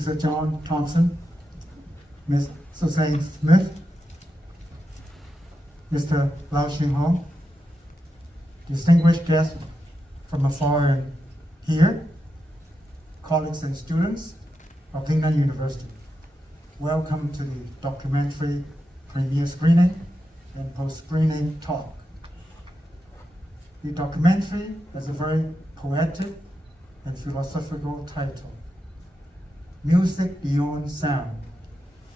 Mr. John Thompson, Ms. Suzanne Smith, Mr. Lau Shing-hon, distinguished guests from afar and here, colleagues and students of Lingnan University. Welcome to the documentary premiere screening and post-screening talk. The documentary has a very poetic and philosophical title, Music Beyond Sound,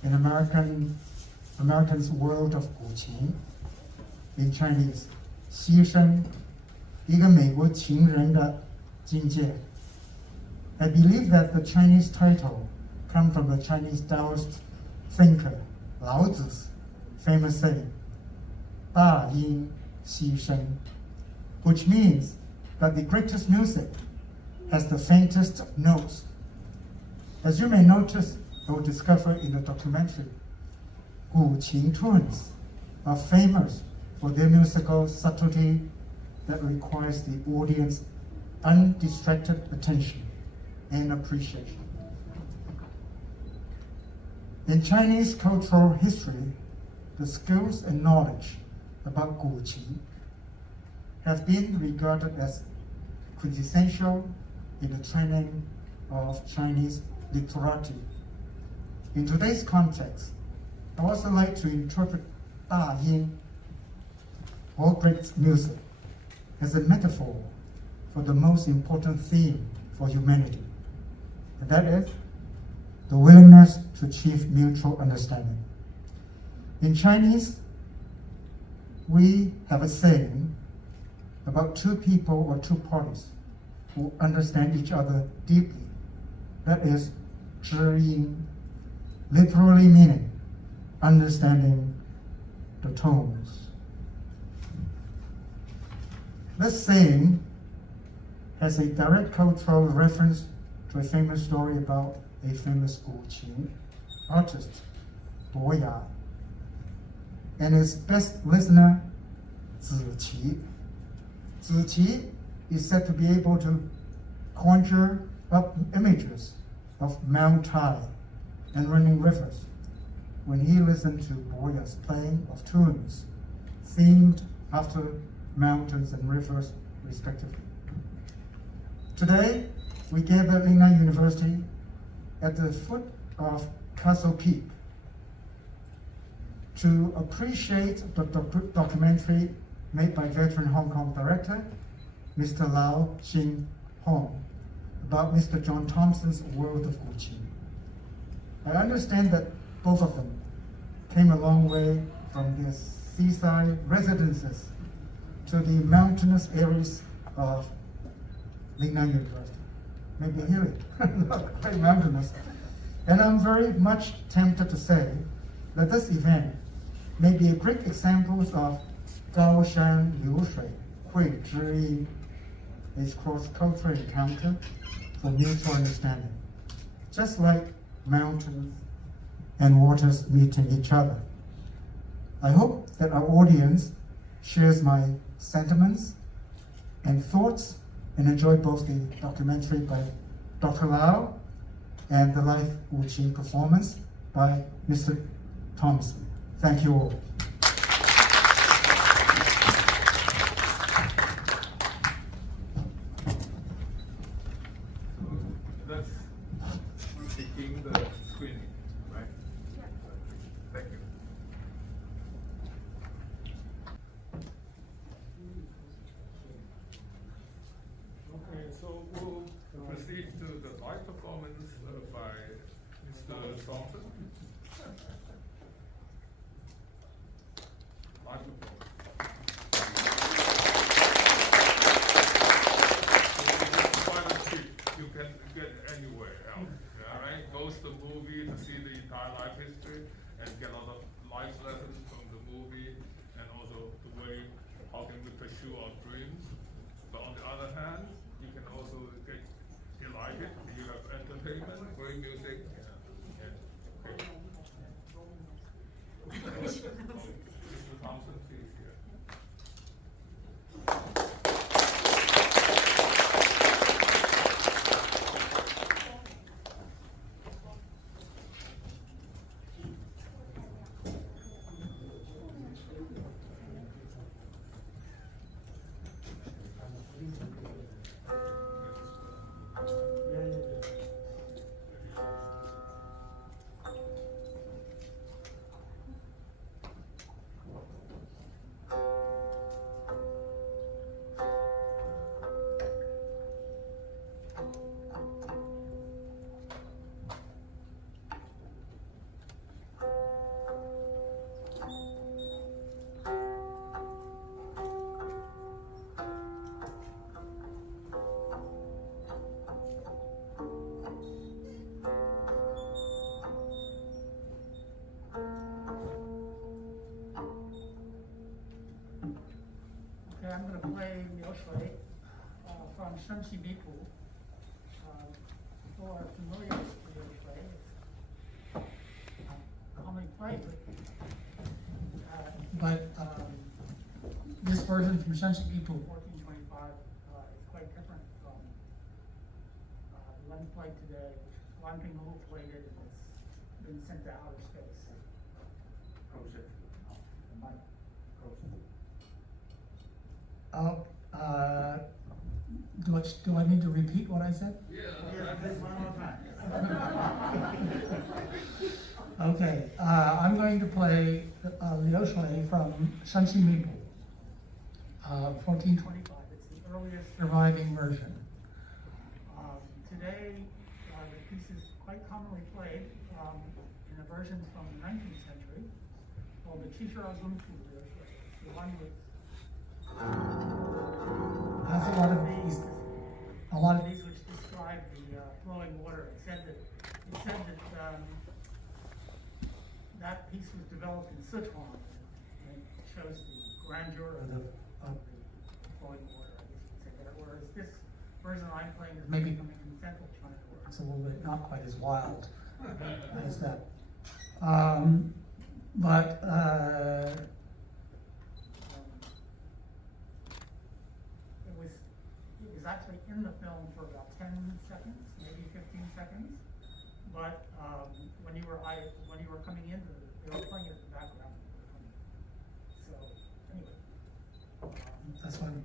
in American's World of Guqin, in Chinese, 牺牲，一个美国情人的境界. I believe that the Chinese title comes from the Chinese Taoist thinker Lao Tzu's famous saying, 大音希声, which means that the greatest music has the faintest notes. As you may notice or discover in the documentary, Guqin tunes are famous for their musical subtlety that requires the audience's undistracted attention and appreciation. In Chinese cultural history, the skills and knowledge about Guqin have been regarded as quintessential in the training of Chinese literati. In today's context, I also like to interpret 大音, or great music, as a metaphor for the most important theme for humanity, and that is the willingness to achieve mutual understanding. In Chinese, we have a saying about two people or two parties who understand each other deeply. That is 知音, literally meaning understanding the tones. This saying has a direct cultural reference to a famous story about a famous Guqin artist, Bo and his best listener, Zong-qi. Zong-qi is said to be able to conjure up images of Mount Tai and running rivers when he listened to Boya's playing of tunes themed after mountains and rivers, respectively. Today, we gather at Lingnan University at the foot of Castle Peak to appreciate the documentary made by veteran Hong Kong director, Mr. Lau Shing-hon, about Mr. John Thompson's World of Guqin. I understand that both of them came a long way from their seaside residences to the mountainous areas of Lingnan University. Maybe hilly, not quite mountainous. And I'm very much tempted to say that this event may be a great example of Gaoshan Liu Shui, Hui Zhi, a cross-cultural encounter for mutual understanding, just like mountains and waters meeting each other. I hope that our audience shares my sentiments and thoughts and enjoy both the documentary by Dr. Lau and the live Guqin performance by Mr. Thompson. Thank you all. Let's begin the screening, right? Yeah. Thank you. Okay, so we'll proceed to the live performance by Mr. Thompson. Live performance. You can get anywhere else, all right? Go to the movie to see the entire life history and get a lot of life lessons from the movie, and also the way how can we pursue our dreams. But on the other hand, you can also get delighted. You have entertainment, great music, and okay. Mr. Thompson, please here. Okay, I'm going to play Liu Shui from Zong-qi Cai. People are familiar with Liu Shui. It's commonly played, but this version from Zong-qi Cai 1425 is quite different from the one played today, which is one thing who played it and it's been sent to outer space. Closer. The mic. Closer. Do I need to repeat what I said? Yeah. Just one more time. Okay, I'm going to play Liu Shui from Zong-qi Cai, 1425. It's the earliest surviving version. Today, the piece is quite commonly played in a version from the 19th century called the Qishou Liu Shui. It's the one with has a lot of these which describe the flowing water. It said that that piece was developed in Sichuan, and it shows the grandeur of the flowing water, I guess you could say that. Whereas this version I'm playing is maybe coming from central China, where it's a little bit not quite as wild as that. It was actually in the film for about 10 seconds, maybe 15 seconds. But when you were coming in, they were playing it in the background. So anyway, that's fine.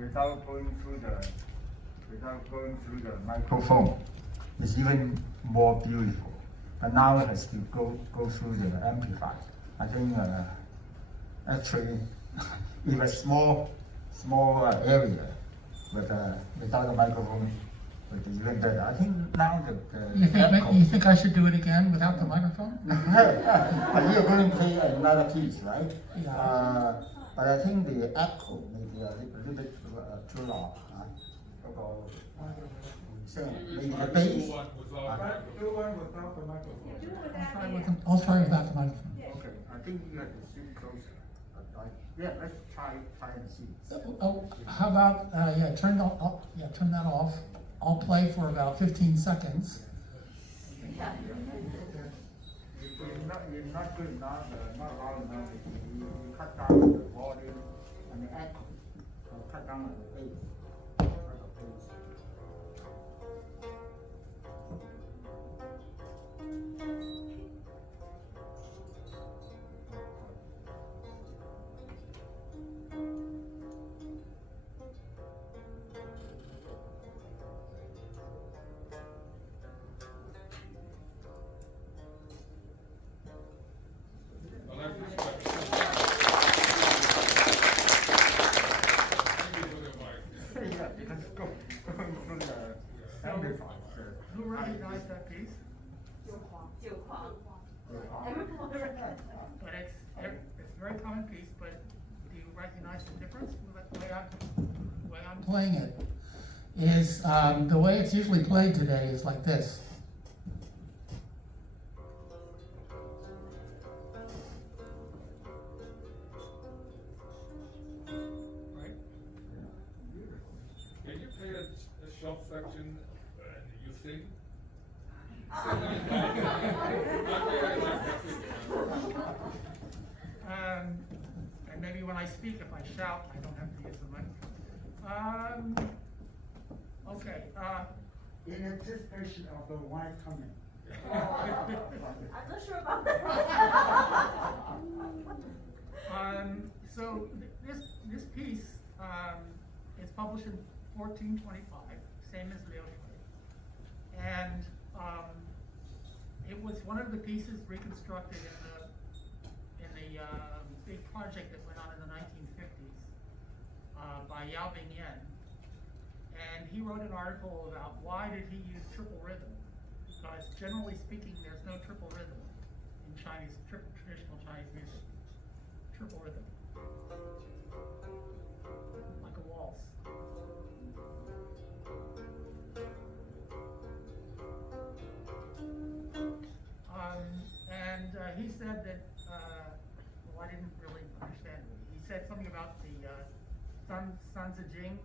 without going through the microphone. It's even more beautiful. But now it has to go through the amplifier. I think actually in a small area, but without a microphone, it is even better. I think now You think I should do it again without the microphone? but you're going to play another piece, right? Yeah. But I think the echo may be a little bit too loud. Maybe the bass. Do one without the microphone. I'll try without the microphone. Okay, I think you have to sit closer. Yeah, let's try and see. Oh, how about, turn that off. I'll play for about 15 seconds. You're not good enough, not loud enough. You cut down the volume and the echo. Cut down on the bass. Who recognized that piece? Jiu Kuang. But it's a very common piece, but do you recognize the difference? The way I'm playing it is, the way it's usually played today is like this. Right? Can you play a short section and you sing? And maybe when I speak, if I shout, I don't have to use the mic. Okay. In anticipation of the wine coming. I'm not sure about that. So this piece is published in 1425, same as Liu Shui, and it was one of the pieces reconstructed in the big project that went on in the 1950s by Yao Bingyan, and he wrote an article about why did he use triple rhythm, because generally speaking there's no triple rhythm in Chinese traditional Chinese music. Triple rhythm, like a waltz. He said that, well, I didn't really understand it. He said something about the San Jing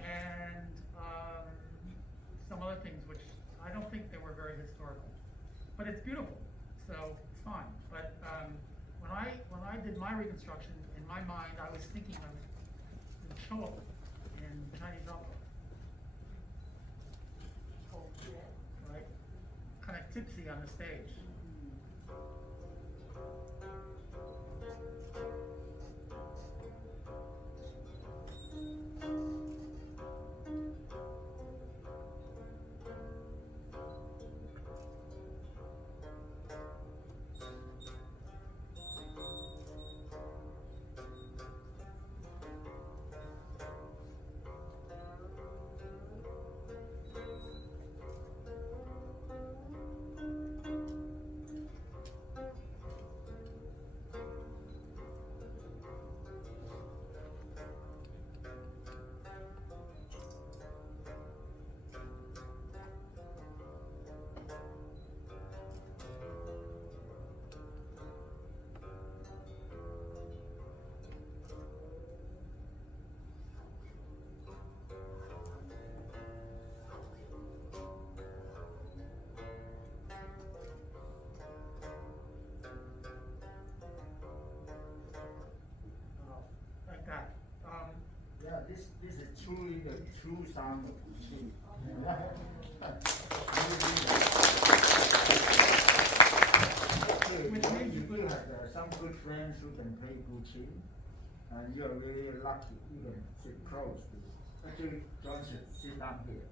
and some other things, which I don't think they were very historical. But it's beautiful, so it's fine. But when I did my reconstruction, in my mind, I was thinking of the Cho in Chinese opera. Right? Kind of tipsy on the stage. Yeah, this is truly the true sound of Guqin. If you have some good friends who can play Guqin, and you're really lucky. You can sit close to. Actually, John should sit down here.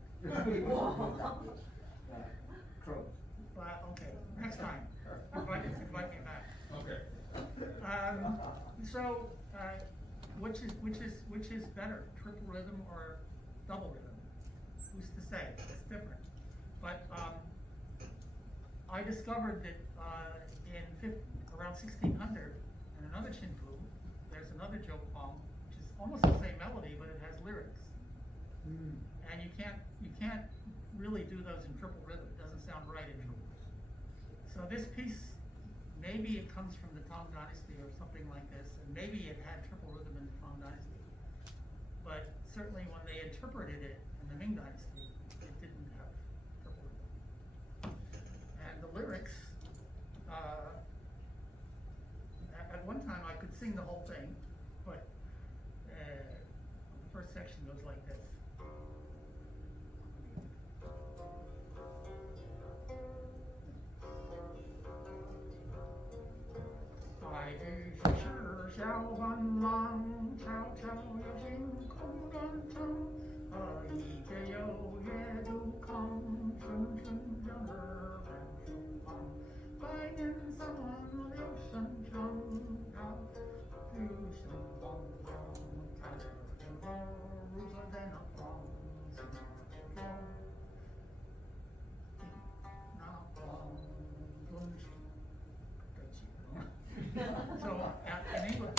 Close. But, okay, next time, invite me back. Okay. So, which is better, triple rhythm or double rhythm? Who's to say? It's different. But I discovered that around 1600, in another Chinfu, there's another Jiu Kuang, which is almost the same melody, but it has lyrics. And you can't really do those in triple rhythm. It doesn't sound right in triple rhythm. So this piece, maybe it comes from the Tang Dynasty or something like this, and maybe it had triple rhythm in the Tang Dynasty. But certainly when they interpreted it in the Ming Dynasty, it didn't have triple rhythm. And the lyrics, at one time I could sing the whole thing, but the first section goes like this. So in English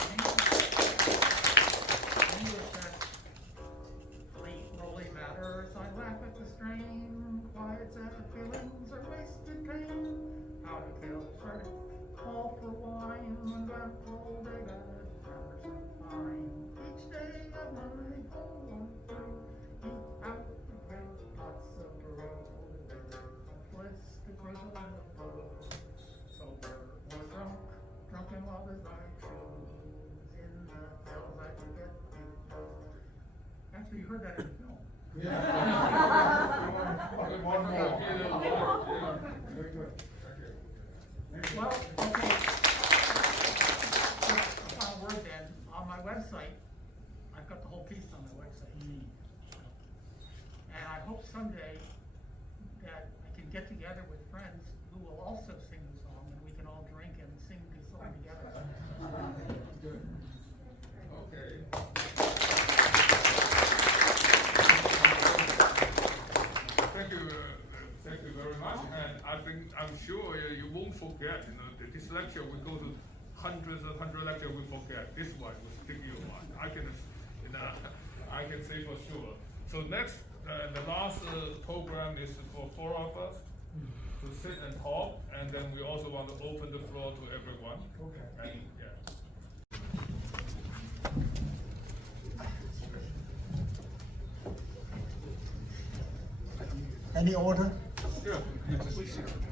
that really matters. I laugh at the strain, quiet sad feelings are wasted pain. How to kill first, call for wine, and that whole day that Emerson fine. Each day of my whole life through, eat out the great pots of brew. Bless the grizzle and the foe, sober or drunk. Drunken lovers like shoes in the hills I can get you. Actually, you heard that in the film. One more. Very good. Well, okay. A final word then. On my website, I've got the whole piece on my website. And I hope someday that I can get together with friends who will also sing the song, and we can all drink and sing the song together. Okay. Thank you very much. And I'm sure you won't forget. This lecture we go to hundred lectures we forget. This one will stick you on. I can say for sure. So next, the last program is for 4 of us to sit and talk, and then we also want to open the floor to everyone. Okay. And, yeah. Any order? Yeah.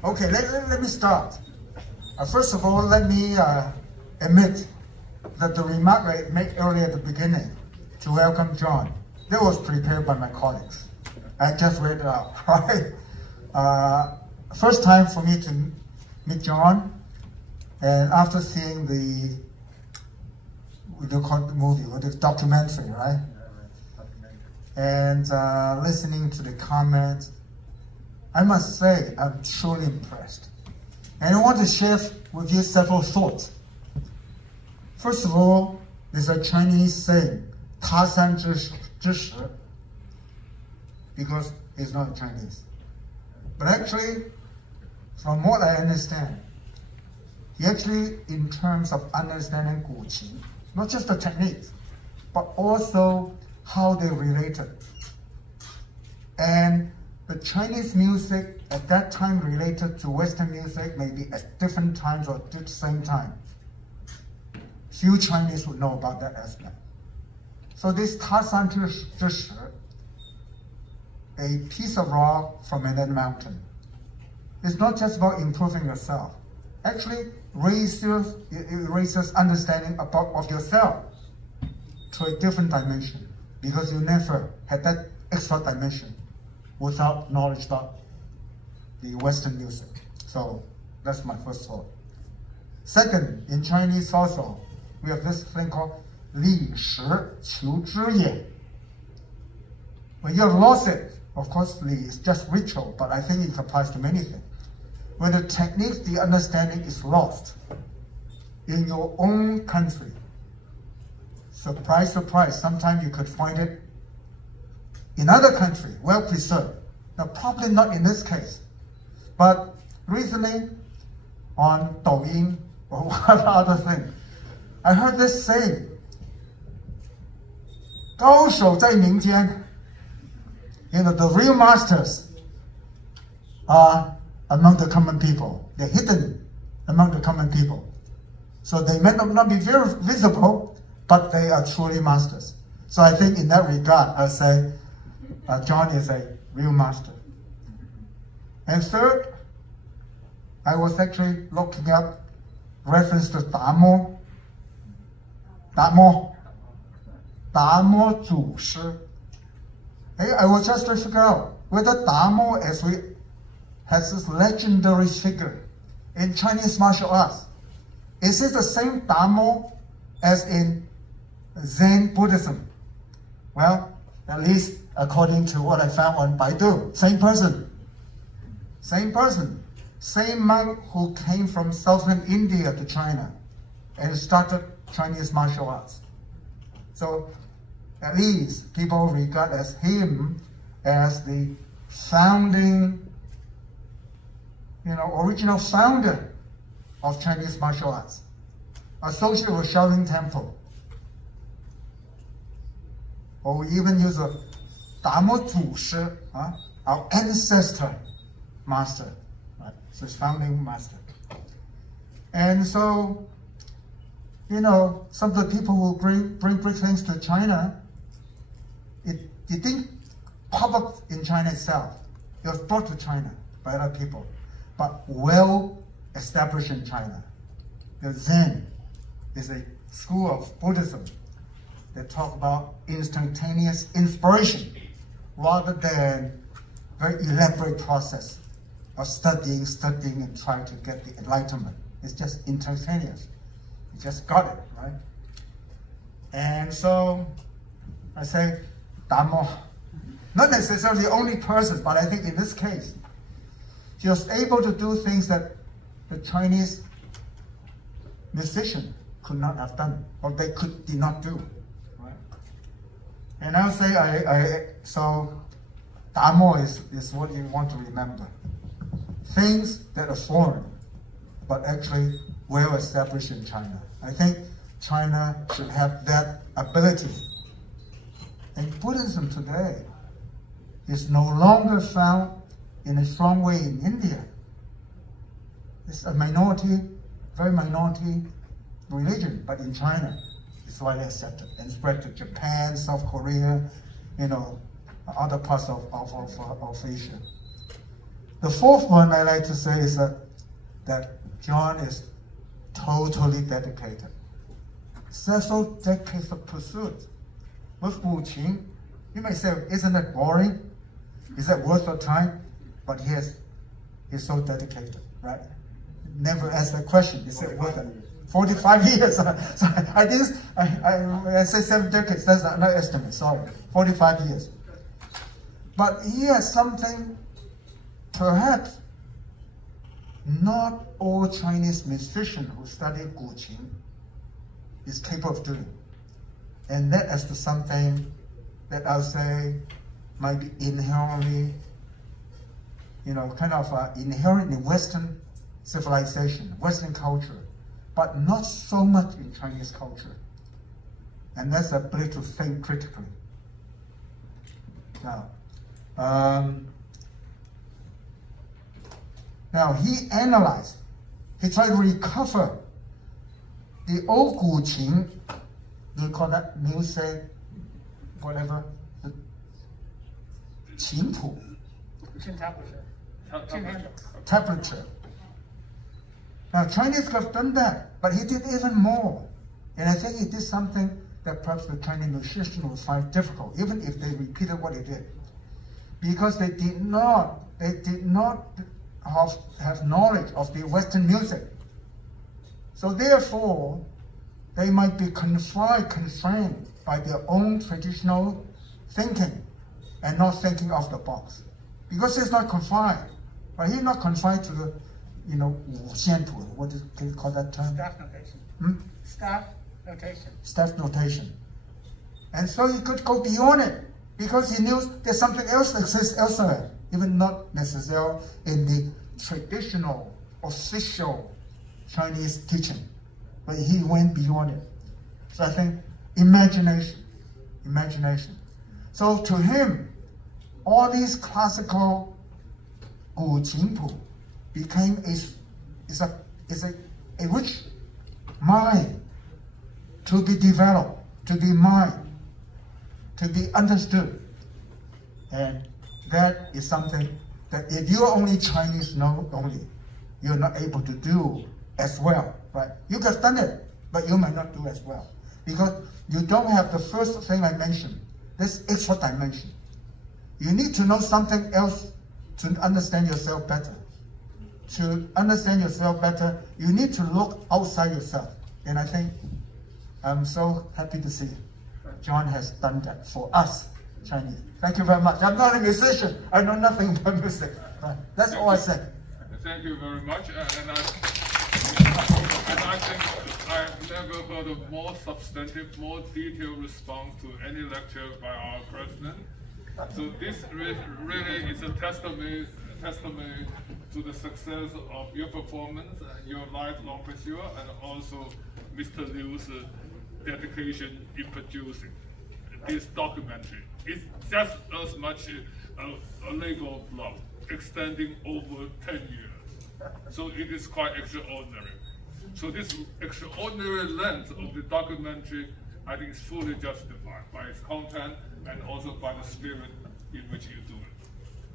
Okay, let me start. First of all, let me admit that the remark I made earlier at the beginning to welcome John, that was prepared by my colleagues. I just read it out, right? First time for me to meet John, and after seeing the, what do you call the movie, or the documentary, right? And listening to the comments, I must say I'm truly impressed. And I want to share with you several thoughts. First of all, there's a Chinese saying, 他山之石, because it's not Chinese. But actually, from what I understand, he actually, in terms of understanding Guqin, not just the techniques, but also how they related. And the Chinese music at that time related to Western music, maybe at different times or at the same time. Few Chinese would know about that aspect. So this 他山之石, a piece of rock from another mountain, it's not just about improving yourself. Actually, it raises understanding of yourself to a different dimension, because you never had that extra dimension without knowledge about the Western music. So that's my first thought. Second, in Chinese also, we have this thing called 历史求知也. When you have lost it, of course, Li is just ritual, but I think it applies to many things. When the techniques, the understanding is lost in your own country, surprise, surprise, sometimes you could find it in other country, well preserved. Now, probably not in this case, but recently on Douyin or whatever other thing, I heard this saying, 高手在民间. You know, the real masters are among the common people. They're hidden among the common people. So they may not be very visible, but they are truly masters. So I think in that regard, I'll say John is a real master. And third, I was actually looking up reference to Damo. Damo 祖师. I was just to figure out whether Damo has this legendary figure in Chinese martial arts. Is it the same Damo as in Zen Buddhism? Well, at least according to what I found on Baidu, same person. Same person. Same monk who came from southern India to China and started Chinese martial arts. So at least people regard as him as the founding, original founder of Chinese martial arts, associated with Shaolin Temple. Or we even use a Damo 祖师, our ancestor master, right? So it's founding master. And so, some of the people who bring things to China, it didn't pop up in China itself. It was brought to China by other people, but well established in China. The Zen is a school of Buddhism that talk about instantaneous inspiration rather than very elaborate process of studying and trying to get the enlightenment. It's just instantaneous. You just got it, right? And so I say, Damo, not necessarily the only person, but I think in this case, he was able to do things that the Chinese musician could not have done, or they did not do, right? And I'll say, so Damo is what you want to remember. Things that are foreign, but actually well established in China. I think China should have that ability. And Buddhism today is no longer found in a strong way in India. It's a minority, very minority religion, but in China, it's widely accepted and spread to Japan, South Korea, other parts of Asia. The fourth one I like to say is that John is totally dedicated. Several decades of pursuit. With Guqin, you may say, isn't that boring? Is that worth your time? But he's so dedicated, right? Never asked that question. Is it worth it? 45 years. So I say 7 decades, that's not an estimate, sorry. 45 years. But he has something perhaps not all Chinese musicians who study Guqin is capable of doing. And that is to something that I'll say might be inherently, inherent in Western civilization, Western culture, but not so much in Chinese culture. And that's the ability to think critically. Now he analyzed, he tried to recover the old Guqin, they call that music, whatever, the Qinpu. Tablature. Now Chinese have done that, but he did even more. And I think he did something that perhaps the Chinese musicians would find difficult, even if they repeated what he did. Because they did not have knowledge of the Western music. So therefore, they might be constrained by their own traditional thinking and not thinking off the box. Because he's not confined, right? He's not confined to the, what is, can you call that term? Staff notation. Staff notation. Staff notation. And so he could go beyond it because he knew there's something else that exists elsewhere, even not necessarily in the traditional, official Chinese teaching. But he went beyond it. So I think imagination. So to him, all these classical Guqin became a rich mind to be developed, to be mined, to be understood. And that is something that if you're only Chinese only, you're not able to do as well, right? You could have done it, but you might not do as well. Because you don't have the first thing I mentioned, this extra dimension. You need to know something else to understand yourself better. To understand yourself better, you need to look outside yourself. And I think I'm so happy to see John has done that for us, Chinese. Thank you very much. I'm not a musician. I know nothing about music. Right? That's all I said. Thank you very much. And I think I've never heard a more substantive, more detailed response to any lecture by our president. So this really is a testimony to the success of your performance, your lifelong pursuit, and also Mr. Liu's dedication in producing this documentary. It's just as much a labor of love, extending over 10 years. So it is quite extraordinary. So this extraordinary length of the documentary, I think, is fully justified by its content and also by the spirit in which you do it.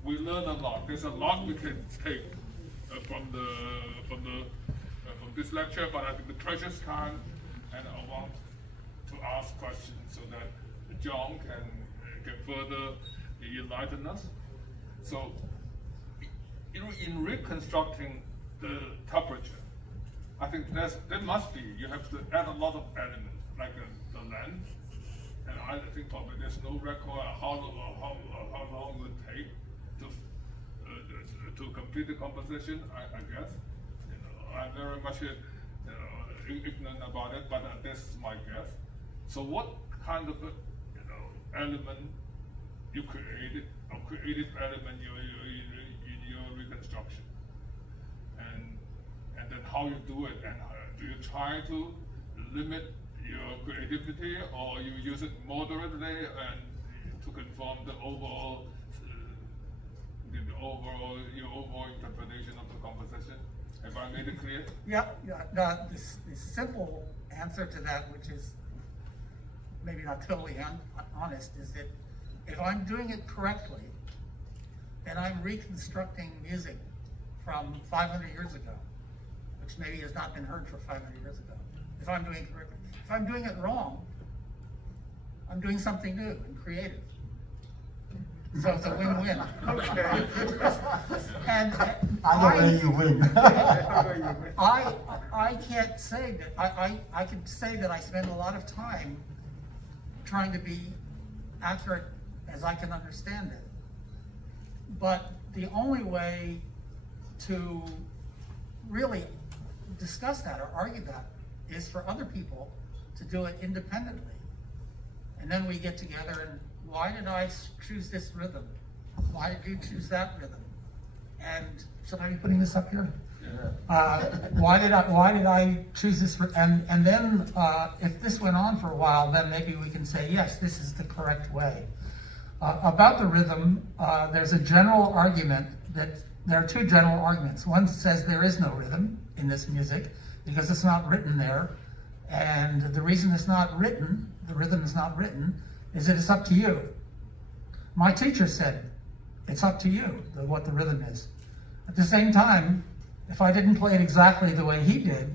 We learn a lot. There's a lot we can take from this lecture, but I think the precious time, and I want to ask questions so that John can further enlighten us. So, in reconstructing the temperature, I think there must be, you have to add a lot of elements, like the length, and I think probably there's no record how long it would take to complete the composition, I guess. I'm very much ignorant about it, but that's my guess. So what kind of element you created, or creative element in your reconstruction, and then how you do it, and do you try to limit your creativity, or you use it moderately and to conform the overall your overall interpretation of the composition? Have I made it clear? Yeah. The simple answer to that, which is maybe not totally honest, is that if I'm doing it correctly, then I'm reconstructing music from 500 years ago, which maybe has not been heard for 500 years ago. If I'm doing it correctly. If I'm doing it wrong, I'm doing something new and creative. So it's a win-win. And Either way you win. I can't say that, I can say that I spend a lot of time trying to be accurate as I can understand it. But the only way to really discuss that or argue that is for other people to do it independently. And then we get together and, why did I choose this rhythm? Why did you choose that rhythm? And should I be putting this up here? Yeah. Why did I choose this? And then if this went on for a while, then maybe we can say, yes, this is the correct way. About the rhythm, there's a general argument that there are two general arguments. One says there is no rhythm in this music because it's not written there. And the reason it's not written, the rhythm is not written, is that it's up to you. My teacher said, it's up to you what the rhythm is. At the same time, if I didn't play it exactly the way he did,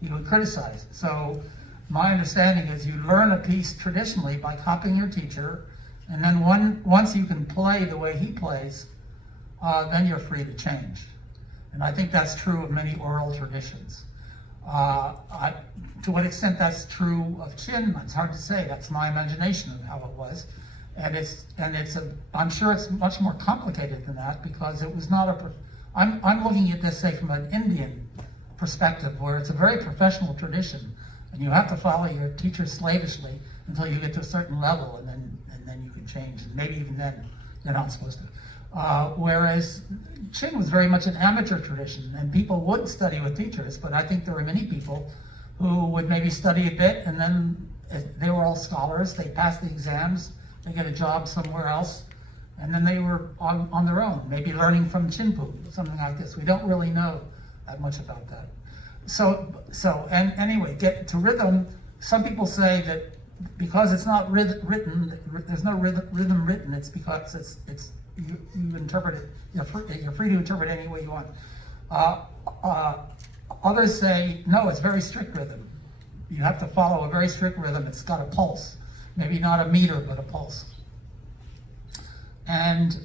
he would criticize. So my understanding is you learn a piece traditionally by copying your teacher, and then once you can play the way he plays, then you're free to change. And I think that's true of many oral traditions. To what extent that's true of Chin, it's hard to say. That's my imagination of how it was. I'm sure it's much more complicated than that, because it was not I'm looking at this, say, from an Indian perspective, where it's a very professional tradition, and you have to follow your teacher slavishly until you get to a certain level, and then you can change, and maybe even then you're not supposed to. Whereas Ching was very much an amateur tradition, and people would study with teachers, but I think there were many people who would maybe study a bit, and then they were all scholars, they passed the exams, they get a job somewhere else, and then they were on their own, maybe learning from Chinpu, something like this. We don't really know that much about that. And anyway, get to rhythm. Some people say that because it's not written, there's no rhythm written. It's because you interpret it. You're free to interpret it any way you want. Others say no, it's very strict rhythm. You have to follow a very strict rhythm. It's got a pulse, maybe not a meter, but a pulse. And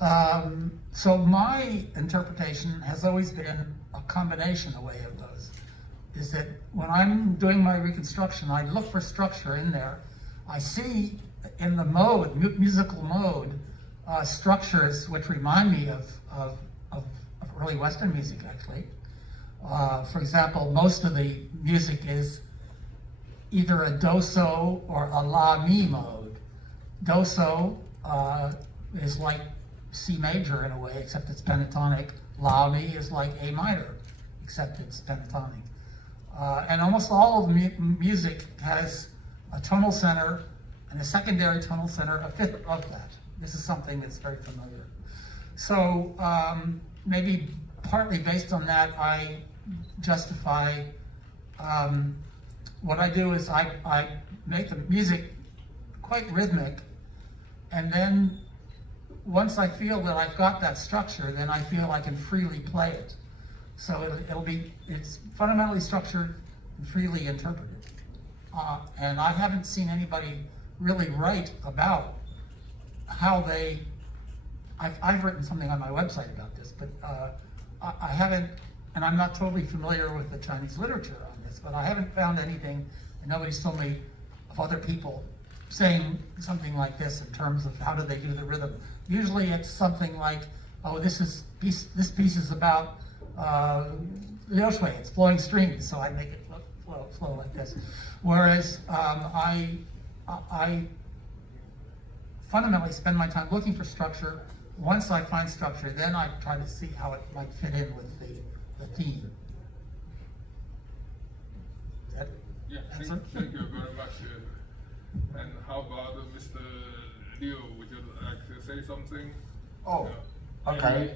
so my interpretation has always been a combination away of those. Is that when I'm doing my reconstruction, I look for structure in there. I see in the mode, musical mode, structures which remind me of early Western music, actually. For example, most of the music is either a do-so or a la-mi mode. Do-so is like C major in a way, except it's pentatonic. La-mi is like A minor, except it's pentatonic. And almost all of the music has a tonal center and a secondary tonal center, a fifth of that. This is something that's very familiar. So maybe partly based on that, I justify what I do is I make the music quite rhythmic, and then once I feel that I've got that structure, then I feel I can freely play it. So it's fundamentally structured and freely interpreted. And I haven't seen anybody really write about how I've written something on my website about this, but I haven't, and I'm not totally familiar with the Chinese literature on this, but I haven't found anything, and nobody's told me of other people saying something like this in terms of how do they do the rhythm. Usually it's something like, oh, this piece is about Liu Shui, it's flowing streams, so I make it flow like this. Whereas I fundamentally spend my time looking for structure. Once I find structure, then I try to see how it might fit in with the theme. Yeah, thank you very much. And how about Mr. Liu? Would you like to say something? Oh, okay.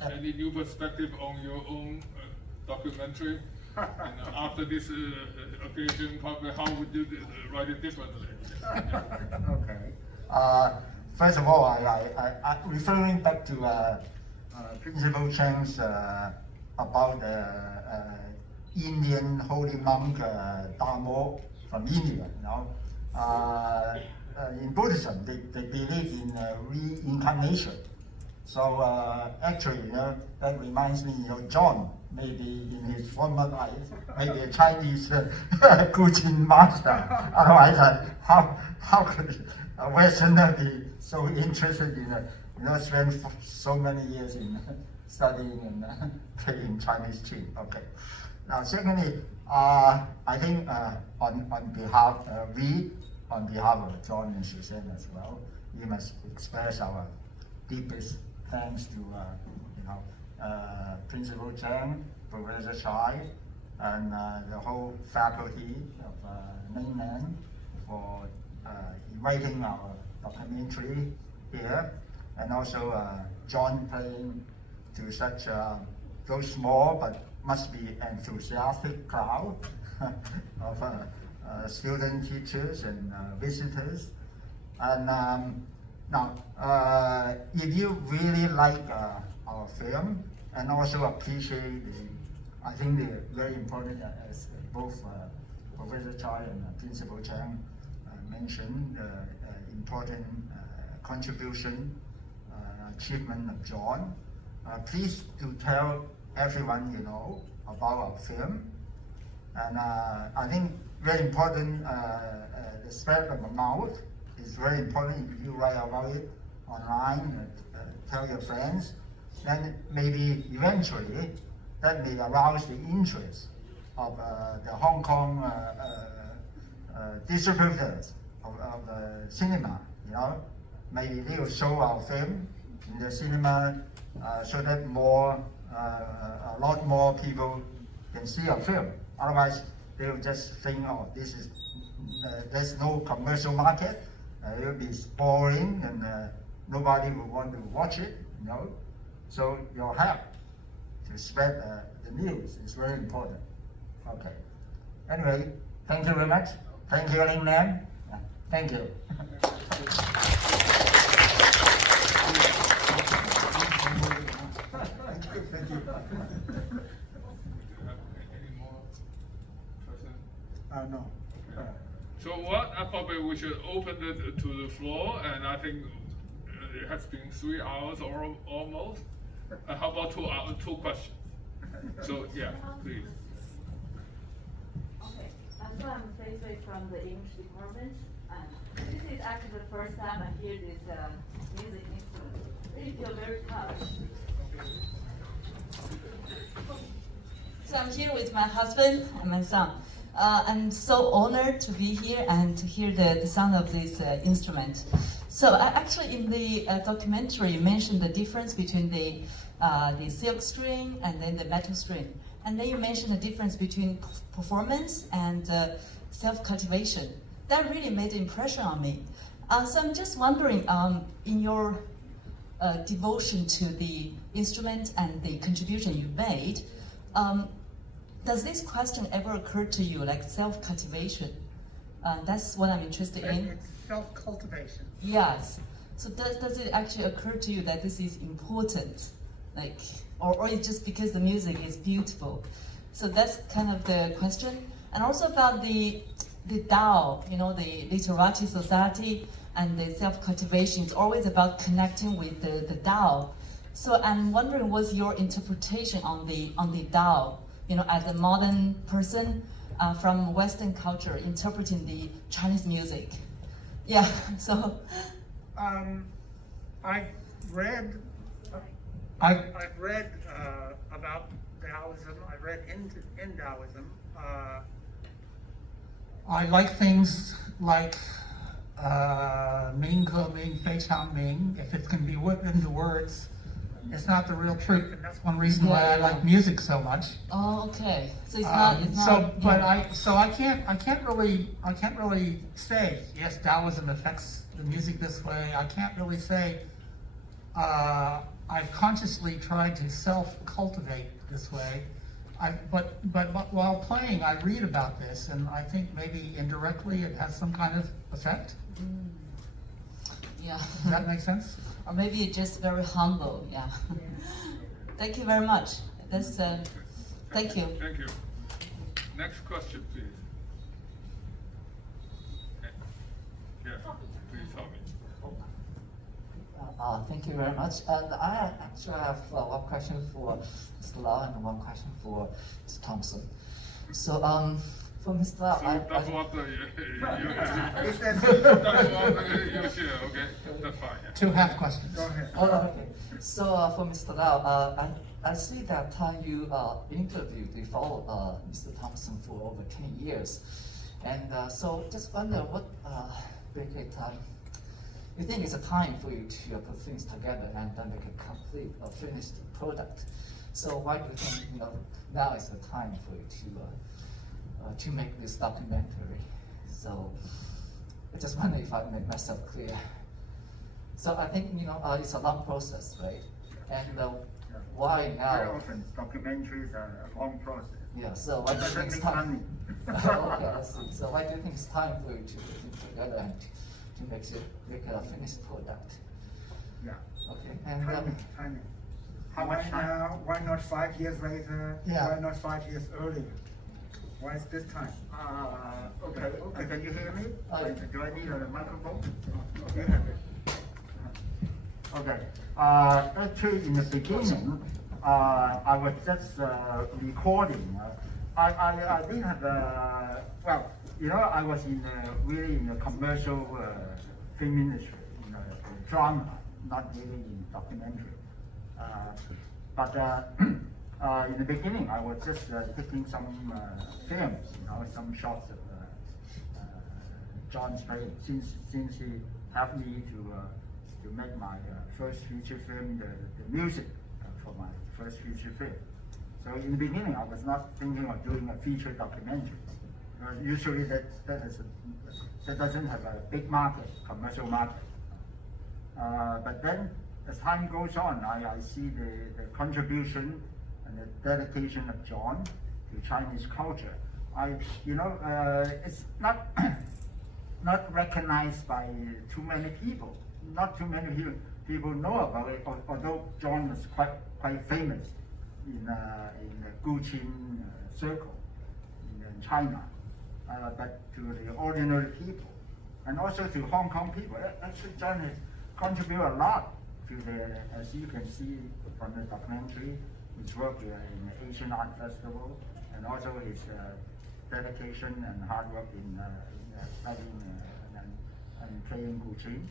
Any new perspective on your own documentary? And after this occasion, probably how would you write it differently? Okay. First of all, I referring back to Principal Cheng's about the Indian holy monk Dharma from India. You know, in Buddhism, they believe in reincarnation. So actually, you know, that reminds me, you know, John, maybe in his former life, maybe a Chinese Guqin master. Otherwise, how could a Westerner be so interested in, you know, spend so many years in studying and playing Chinese Qin? Okay. Now, secondly, I think on behalf of John and Suzanne as well, we must express our deepest thanks to Principal Cheng, Professor Cai, and the whole faculty of Lingnan for inviting our documentary here, and also John playing to such so small but must be enthusiastic crowd of student teachers and visitors. And now, if you really like our film and also appreciate I think the very important, as both Professor Cai and Principal Cheng mentioned, important contribution, achievement of John. Please do tell everyone you know about our film, And I think very important, the spread of the mouth is very important. If you write about it online, tell your friends, then maybe eventually that may arouse the interest of the Hong Kong distributors of cinema, you know. Maybe they will show our film in the cinema so that a lot more people can see our film. Otherwise, they will just think, oh, this is, there's no commercial market, it will be boring and nobody will want to watch it, you know. So your help to spread the news is very important. Okay. Anyway, thank you very much. Thank you, Lingnan. Thank you. Thank you. Any more questions? No. So what? Probably we should open it to the floor, and I think it has been 3 hours or almost. How about 2 hours, 2 questions? So yeah, please. Okay, so I'm Fei Fei from the English department. This is actually the first time I hear this music instrument. I really feel very touched. So I'm here with my husband and my son. I'm so honored to be here and to hear the sound of this instrument. So actually in the documentary you mentioned the difference between the silk string and then the metal string. And then you mentioned the difference between performance and self-cultivation. That really made an impression on me. So I'm just wondering, in your devotion to the instrument and the contribution you made, does this question ever occur to you, like self-cultivation? That's what I'm interested in. It's self-cultivation. Yes. So does it actually occur to you that this is important? Like, or it's just because the music is beautiful? So that's kind of the question. And also about the Tao, you know, the literati society and the self-cultivation. It's always about connecting with the Tao. So I'm wondering, what's your interpretation on the Tao? You know, as a modern person from Western culture, interpreting the Chinese music. Yeah. So. I've read about Taoism. I've read in Taoism. I like things like Ming Ke Ming, Fei Chang Ming. If it can be written into words, it's not the real truth, and that's one reason why I like music so much. Oh, okay. So it's not. I can't really say yes, Taoism affects the music this way. I can't really say I've consciously tried to self-cultivate this way. But while playing, I read about this, and I think maybe indirectly it has some kind of effect. Yeah. Does that make sense? Or maybe it's just very humble. Yeah. Thank you very much. That's. Thank you. Thank you. Next question, please. Yeah, please tell me. Thank you very much. And I actually have one question for Mr. Lau and one question for Mr. Thompson. So, for Mr. Lau, That's what you share, okay? That's fine. Yeah. 2 half questions. Go ahead. Oh, okay. So, for Mr. Lau, I see that you interviewed, you followed Mr. Thompson for over 10 years. And so, just wonder what you think it's a time for you to put things together and then make a complete finished product. So why do you think now is the time for you to make this documentary? So I just wonder if I made myself clear. So I think it's a long process, right? And why now? Very often, documentaries are a long process. Yeah. So why do you think it's time? Okay, I see. So why do you think it's time for you to put things together and to make a finished product? Yeah. Okay. And Timing. How much time? Why not 5 years later? Yeah. Why not 5 years earlier? Why is this time? Okay. Can you hear me? Do I need a microphone? You have it. Okay. Actually, in the beginning, I was just recording I didn't have well, you know, I was really in the commercial film industry, you know, drama, not really in documentary. But in the beginning, I was just taking some films, you know, some shots of John's playing. Since he helped me to make my first feature film, the music for my first feature film. So in the beginning, I was not thinking of doing a feature documentary. Usually that doesn't have a big market, commercial market. But then, as time goes on, I see the contribution and the dedication of John to Chinese culture. It's not not recognized by too many people. Not too many people know about it. Although John was quite famous in the Guqin circle in China, but to the ordinary people, and also to Hong Kong people. Actually, John has contributed a lot to as you can see from the documentary, his work in the Asian Art Festival, and also his dedication and hard work in studying and playing Guqin.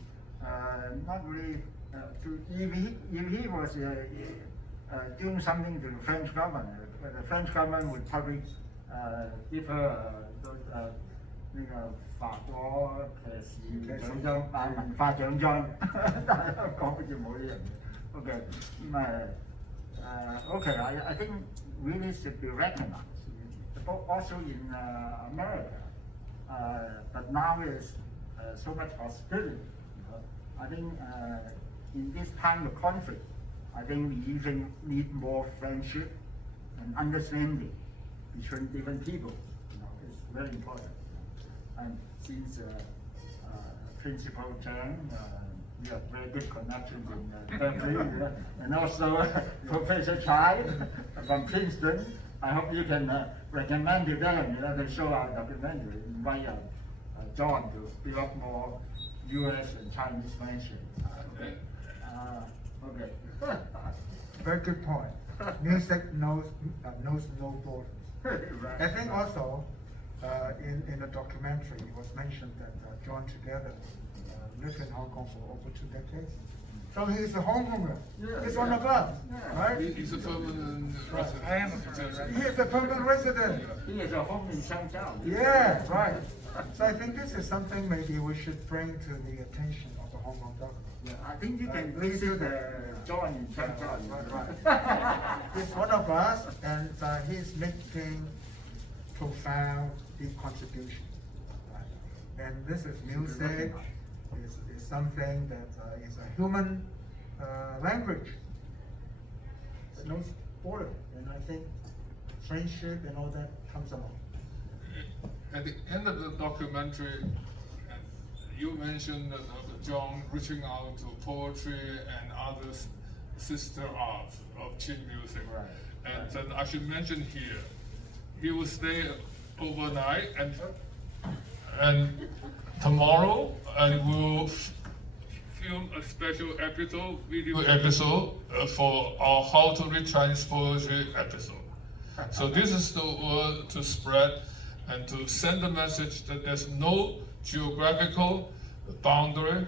Not really. If he was doing something to the French government, the French government would probably give her those 那个法國騎士獎章文化獎章，但係香港好似冇呢樣嘢。OK， OK， I think really should be recognized. Also in America, but now is so much hostility. I think in this time of conflict, I think we even need more friendship and understanding between different people. It's very important. And since Principal Cheng, we have very good connections in Berkeley, and also Professor Cai from Princeton. I hope you can recommend to them, to show our documentary, invite John to build up more U.S. and Chinese friendship. Okay. Very good point. Music knows no borders. Right. I think also in the documentary it was mentioned that John together lived in Hong Kong for over 2 decades. So he's a Hong Konger. Yeah, He's one of us, right? He's a permanent resident. I am a permanent resident. He is a permanent resident. He is a home in Shangjiao. Yeah, right. So I think this is something maybe we should bring to the attention of the Hong Kong government. Yeah, I think you can visit John in Shangjiao. Right. He's one of us, and he's making profound, deep contribution. Right? And this is music, is something that is a human language. There's no border, and I think friendship and all that comes along. At the end of the documentary, you mentioned John reaching out to poetry and other sister arts of Qin music. Right. And then I should mention here, he will stay overnight, and tomorrow I will film a special episode, video episode for our How to Read Chinese Poetry episode. So this is the word to spread and to send the message that there's no geographical boundary,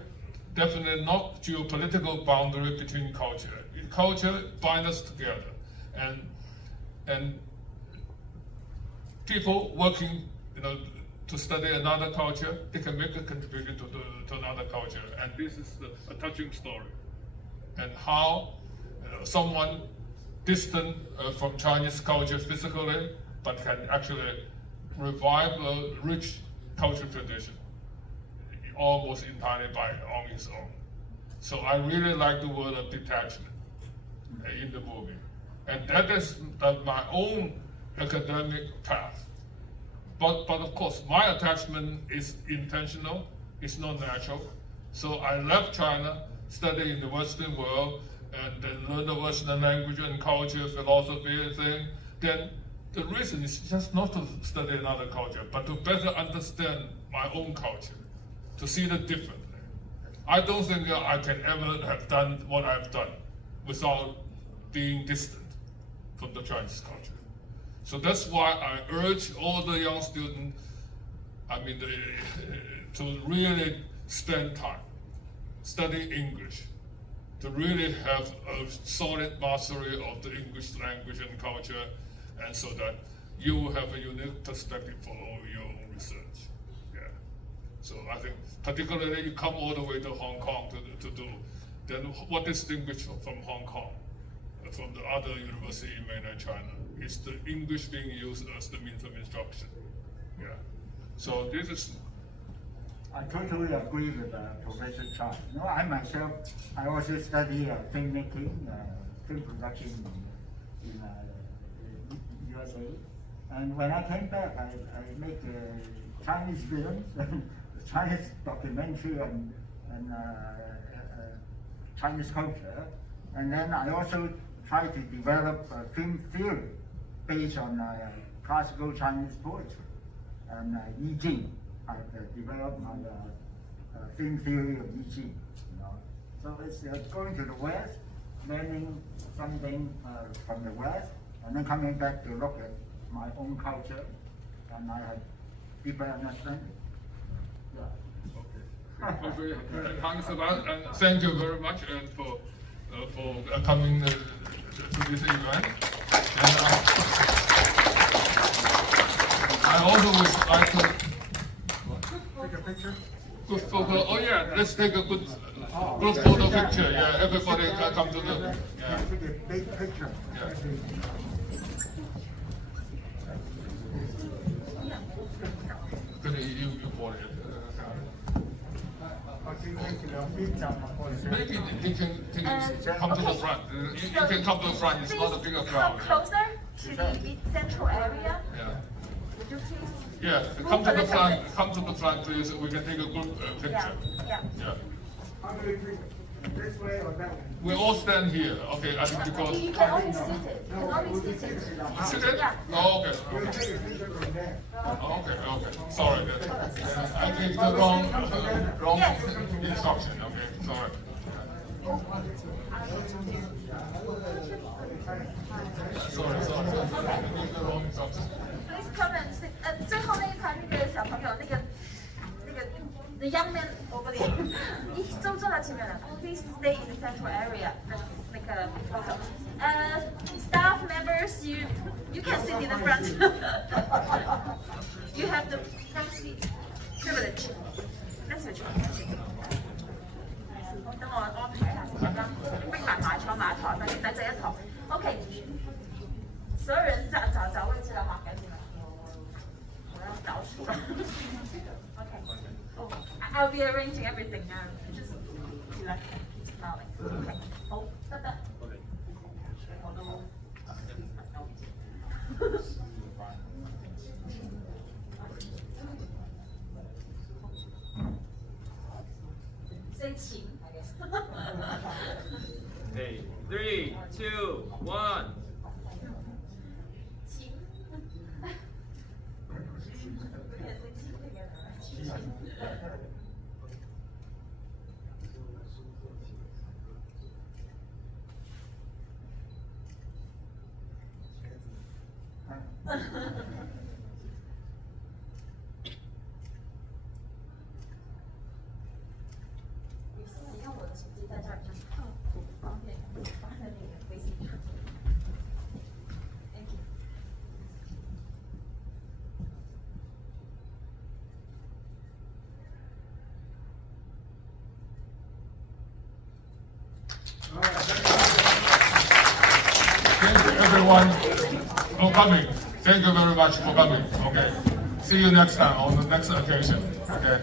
definitely not geopolitical boundary between culture. Culture binds us together, and people working, to study another culture, they can make a contribution to another culture, and this is a touching story. And how someone distant from Chinese culture physically, but can actually revive a rich cultural tradition, almost entirely on its own. So I really like the word of detachment in the movie. And that is my own academic path. But of course, my attachment is intentional, it's not natural. So I left China, studied in the Western world, and then learned the Western language and culture, philosophy and things. Then the reason is just not to study another culture, but to better understand my own culture, to see it differently. I don't think I can ever have done what I've done without being distant from the Chinese culture. So that's why I urge all the young students, to really spend time studying English, to really have a solid mastery of the English language and culture, and so that you will have a unique perspective for your own research. Yeah. So I think particularly you come all the way to Hong Kong to do, then what distinguishes from Hong Kong, from the other university in mainland China, is the English being used as the means of instruction. Yeah. So this is. I totally agree with Professor Chai. I myself, I also study filmmaking, film production in USA. And when I came back, I make Chinese films, Chinese documentary and Chinese culture. And then I also try to develop film theory based on classical Chinese poetry and I Ching. I developed my film theory of I Ching. So it's going to the West, learning something from the West, and then coming back to look at my own culture, and I have deeper understanding. Yeah. Okay. Thanks a lot, and thank you very much and for coming to this event. And, I also would like to. Take a picture. Good photo. Oh yeah, let's take a good photo picture. Yeah, everybody come to the. Yeah. Take a big picture. Yeah. Good, you bought it. Maybe he can come to the front. You can come to the front. It's not a bigger crowd. Closer to the central area. Yeah. Would you please? Yeah, come to the front. Come to the front, please. We can take a group picture. Yeah. Yeah. How do we treat this way or that way? We all stand here. Okay, I think because. You can only sit it. You can only sit it. Sit it? Yeah. Oh, okay. We'll Okay. take a picture from there. Okay. Sorry. I gave the wrong instruction. Okay, sorry. Sorry. I gave the wrong instruction. Please come and sit. 最后那一排那个小朋友，那个 the young man over there， 一周坐在前面了。Please stay in the central area. Let's make a photo. Staff members, you can sit in the front. You have the front seat privilege. Let's switch. 等我安排下先，逼埋埋坐埋一台，快啲抵制一台。OK， 所有人找位置了哈，赶紧了。我要倒数了。OK。Oh, I'll be arranging everything now. Just be like smiling. Okay. Oh, that. Say Qing, I guess. Okay, 3, 2, 1. Qing. We can say Qing together. Thank you everyone for coming. Thank you very much for coming. Okay. See you next time on the next occasion. Okay.